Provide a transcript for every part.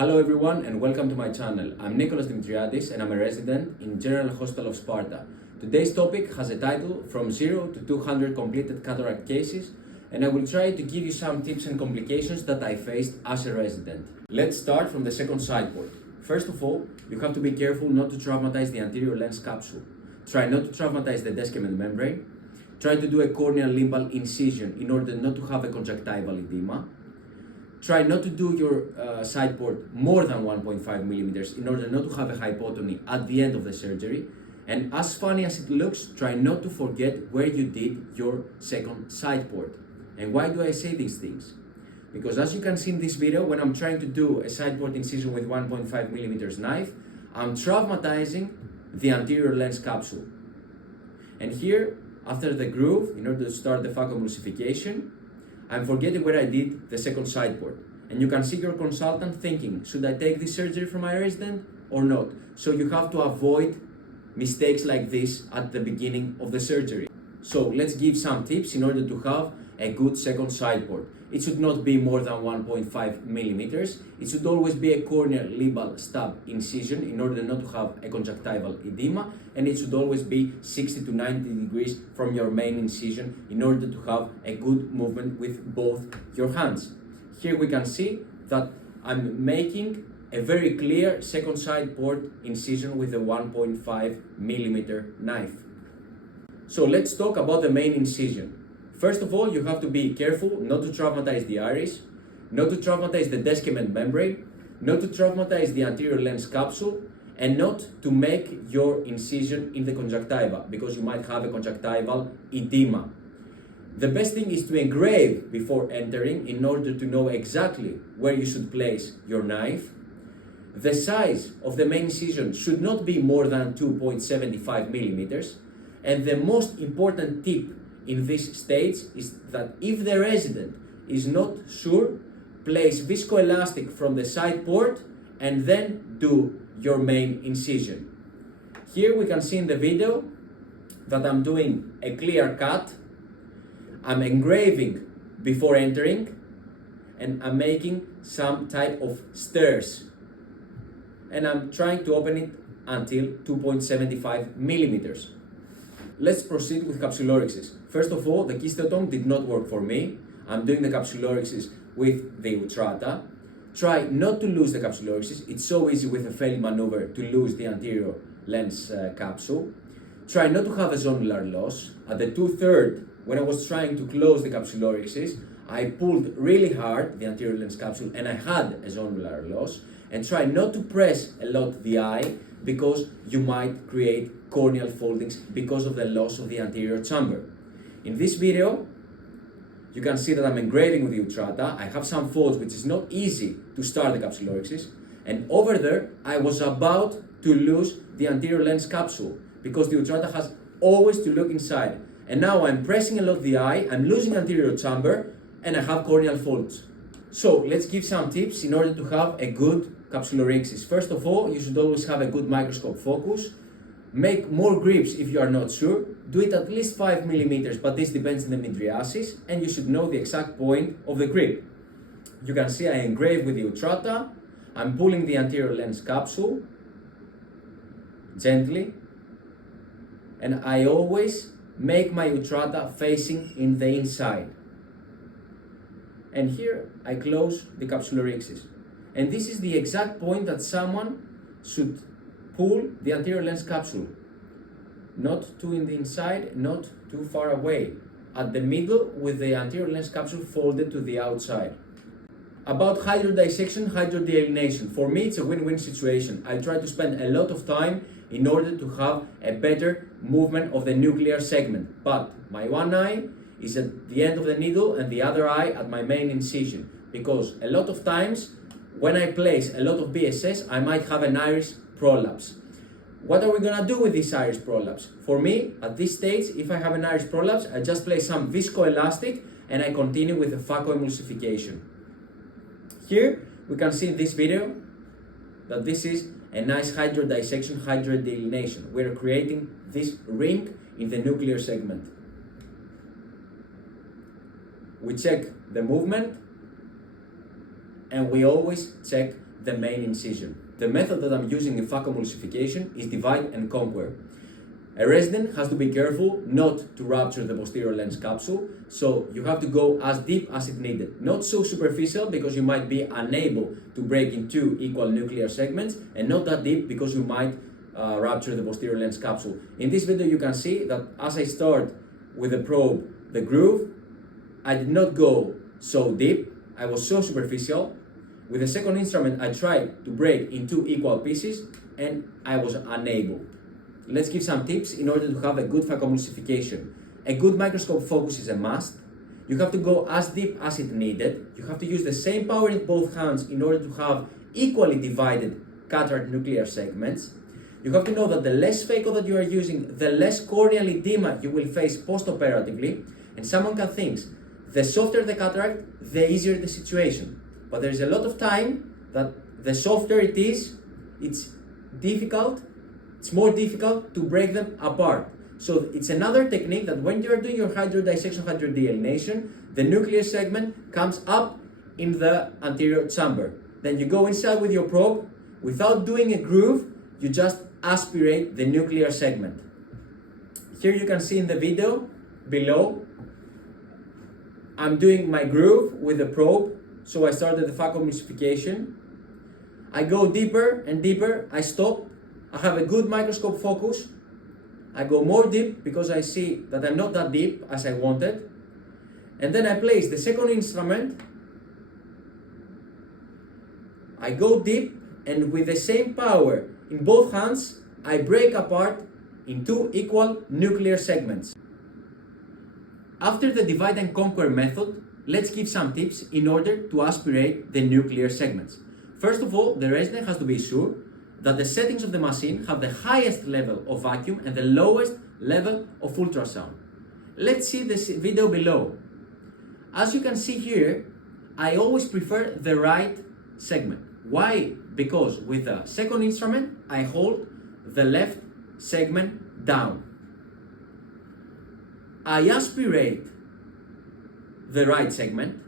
Hello everyone and welcome to my channel. I'm Nicholas Dimitriadis and I'm a resident in General Hospital of Sparta. Today's topic has a title From 0 to 200 Completed Cataract Cases, and I will try to give you some tips and complications that I faced as a resident. Let's start from the second side port. First of all, you have to be careful not to traumatize the anterior lens capsule. Try not to traumatize the descemet membrane. Try to do a corneal limbal incision in order not to have a conjunctival edema. Try not to do your side port more than 1.5 millimeters in order not to have a hypotony at the end of the surgery. And as funny as it looks, try not to forget where you did your second side port. And why do I say these things? Because as you can see in this video, when I'm trying to do a side port incision with 1.5 millimeters knife, I'm traumatizing the anterior lens capsule. And here, after the groove, in order to start the phacoemulsification, I'm forgetting where I did the second side port. And you can see your consultant thinking, should I take this surgery for my resident or not? So you have to avoid mistakes like this at the beginning of the surgery. So let's give some tips in order to have a good second side port. It should not be more than 1.5 millimeters. It should always be a corneal limbal stab incision in order not to have a conjunctival edema, and it should always be 60 to 90 degrees from your main incision in order to have a good movement with both your hands. Here we can see that I'm making a very clear second side port incision with a 1.5 millimeter knife. So let's talk about the main incision. First of all, you have to be careful not to traumatize the iris, not to traumatize the descemet membrane, not to traumatize the anterior lens capsule, and not to make your incision in the conjunctiva, because you might have a conjunctival edema. The best thing is to engrave before entering in order to know exactly where you should place your knife. The size of the main incision should not be more than 2.75 millimeters, and the most important tip in this stage is that if the resident is not sure, place viscoelastic from the side port and then do your main incision. Here we can see in the video that I'm doing a clear cut. I'm engraving before entering, and I'm making some type of stairs, and I'm trying to open it until 2.75 millimeters. Let's proceed with capsulorhexis. First of all, the kisteotome did not work for me. I'm doing the capsulorhexis with the Utrata. Try not to lose the capsulorhexis. It's so easy with a failed maneuver to lose the anterior lens capsule. Try not to have a zonular loss. At the 2/3, when I was trying to close the capsulorhexis, I pulled really hard the anterior lens capsule and I had a zonular loss. And try not to press a lot the eye, because you might create corneal foldings because of the loss of the anterior chamber. In this video, you can see that I'm engraving with the Utrata. I have some folds, which is not easy to start the capsulorhexis. And over there, I was about to lose the anterior lens capsule because the Utrata has always to look inside. And now I'm pressing a lot the eye, I'm losing anterior chamber, and I have corneal folds. So let's give some tips in order to have a good capsulorhexis. First of all, you should always have a good microscope focus. Make more grips if you are not sure. Do it at least 5 millimeters, but this depends on the mydriasis, and you should know the exact point of the grip. You can see I engrave with the Utrata. I'm pulling the anterior lens capsule gently, and I always make my Utrata facing in the inside. And here I close the capsulorhexis. And this is the exact point that someone should pull the anterior lens capsule. Not too in the inside, not too far away. At the middle with the anterior lens capsule folded to the outside. About hydrodissection, hydrodelineation. For me, it's a win-win situation. I try to spend a lot of time in order to have a better movement of the nuclear segment. But my one eye is at the end of the needle and the other eye at my main incision. Because a lot of times, when I place a lot of BSS, I might have an iris prolapse. What are we gonna do with this iris prolapse? For me, at this stage, if I have an iris prolapse, I just place some viscoelastic and I continue with the phacoemulsification. Here, we can see in this video that this is a nice hydrodissection, hydrodelineation. We're creating this ring in the nuclear segment. We check the movement, and we always check the main incision. The method that I'm using in phacoemulsification is divide and conquer. A resident has to be careful not to rupture the posterior lens capsule, so you have to go as deep as it needed. Not so superficial because you might be unable to break in two equal nuclear segments, and not that deep because you might rupture the posterior lens capsule. In this video you can see that as I start with the probe, the groove, I did not go so deep, I was so superficial. With the second instrument I tried to break in two equal pieces and I was unable. Let's give some tips in order to have a good phacoemulsification. A good microscope focus is a must. You have to go as deep as it needed. You have to use the same power in both hands in order to have equally divided cataract nuclear segments. You have to know that the less phaco that you are using, the less corneal edema you will face post-operatively. And someone can think, the softer the cataract, the easier the situation. But there is a lot of time that the softer it is, it's more difficult to break them apart. So it's another technique that when you are doing your hydrodissection, hydrodelineation, the nuclear segment comes up in the anterior chamber. Then you go inside with your probe, without doing a groove, you just aspirate the nuclear segment. Here you can see in the video below, I'm doing my groove with the probe. So I started the phacoemulsification. I go deeper and deeper, I stop. I have a good microscope focus. I go more deep because I see that I'm not that deep as I wanted. And then I place the second instrument. I go deep and with the same power in both hands, I break apart in two equal nuclear segments. After the divide and conquer method, let's give some tips in order to aspirate the nuclear segments. First of all, the resident has to be sure that the settings of the machine have the highest level of vacuum and the lowest level of ultrasound. Let's see this video below. As you can see here, I always prefer the right segment. Why? Because with the second instrument, I hold the left segment down. I aspirate the right segment.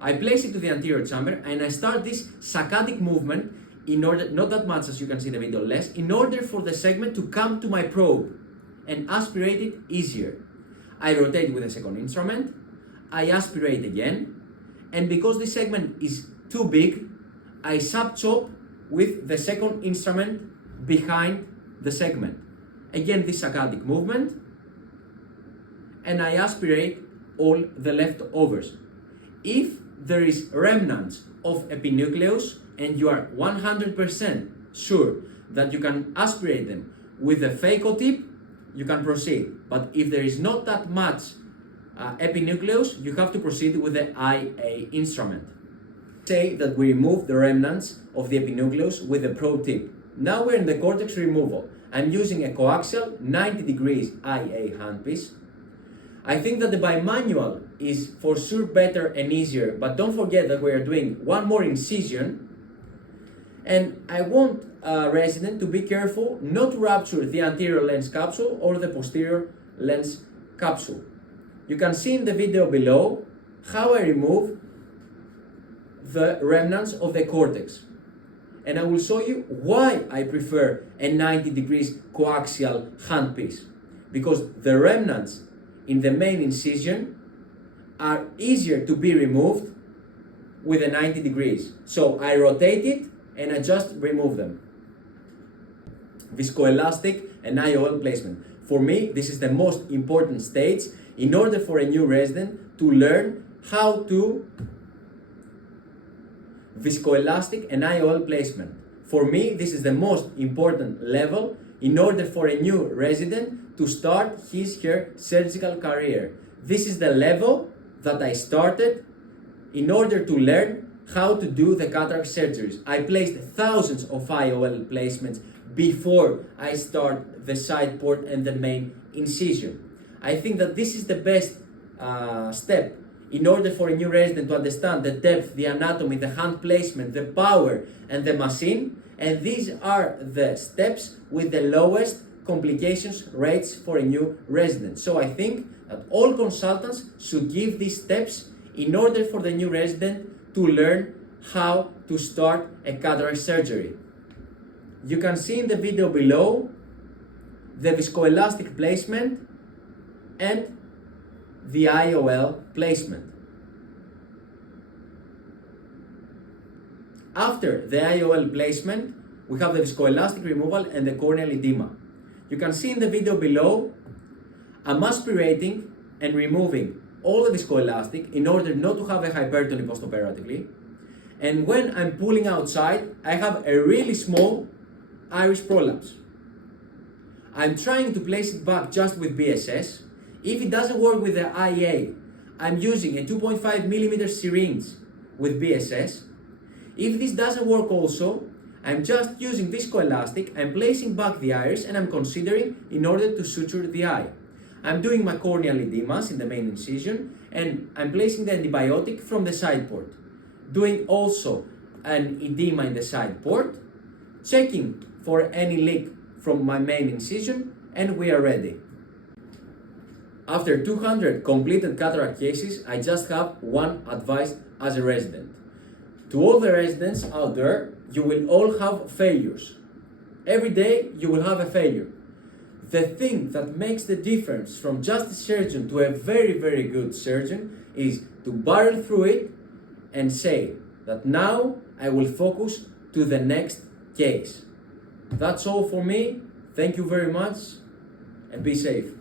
I place it to the anterior chamber and I start this saccadic movement in order, not that much as you can see in the video, less, in order for the segment to come to my probe and aspirate it easier. I rotate with the second instrument, I aspirate again, and because this segment is too big, I sub-chop with the second instrument behind the segment. Again, this saccadic movement, and I aspirate all the leftovers. If there is remnants of epinucleus and you are 100% sure that you can aspirate them with the phaco tip, you can proceed. But if there is not that much epinucleus, you have to proceed with the IA instrument. Say that we remove the remnants of the epinucleus with the probe tip. Now we're in the cortex removal. I'm using a coaxial 90 degrees IA handpiece. I think that the bimanual is for sure better and easier, but don't forget that we are doing one more incision. And I want a resident to be careful not to rupture the anterior lens capsule or the posterior lens capsule. You can see in the video below how I remove the remnants of the cortex. And I will show you why I prefer a 90 degrees coaxial handpiece. Because the remnants in the main incision are easier to be removed with a 90 degrees. So I rotate it and I just remove them. Viscoelastic and IOL placement. For me, this is the most important stage in order for a new resident to learn how to viscoelastic and IOL placement. For me, this is the most important level in order for a new resident to start her surgical career. This is the level that I started in order to learn how to do the cataract surgeries. I placed thousands of IOL placements before I start the side port and the main incision. I think that this is the best step in order for a new resident to understand the depth, the anatomy, the hand placement, the power, and the machine. And these are the steps with the lowest complications rates for a new resident. So I think that all consultants should give these steps in order for the new resident to learn how to start a cataract surgery. You can see in the video below the viscoelastic placement and the IOL placement. After the IOL placement, we have the viscoelastic removal and the corneal edema. You can see in the video below, I'm aspirating and removing all the viscoelastic in order not to have a hypertony postoperatively. And when I'm pulling outside, I have a really small iris prolapse. I'm trying to place it back just with BSS. If it doesn't work with the IA, I'm using a 2.5mm syringe with BSS. If this doesn't work also, I'm just using viscoelastic, I'm placing back the iris and I'm considering in order to suture the eye. I'm doing my corneal edemas in the main incision and I'm placing the antibiotic from the side port. Doing also an edema in the side port, checking for any leak from my main incision, and we are ready. After 200 completed cataract cases, I just have one advice as a resident. To all the residents out there, you will all have failures. Every day you will have a failure. The thing that makes the difference from just a surgeon to a very, very good surgeon is to barrel through it and say that now I will focus to the next case. That's all for me. Thank you very much and be safe.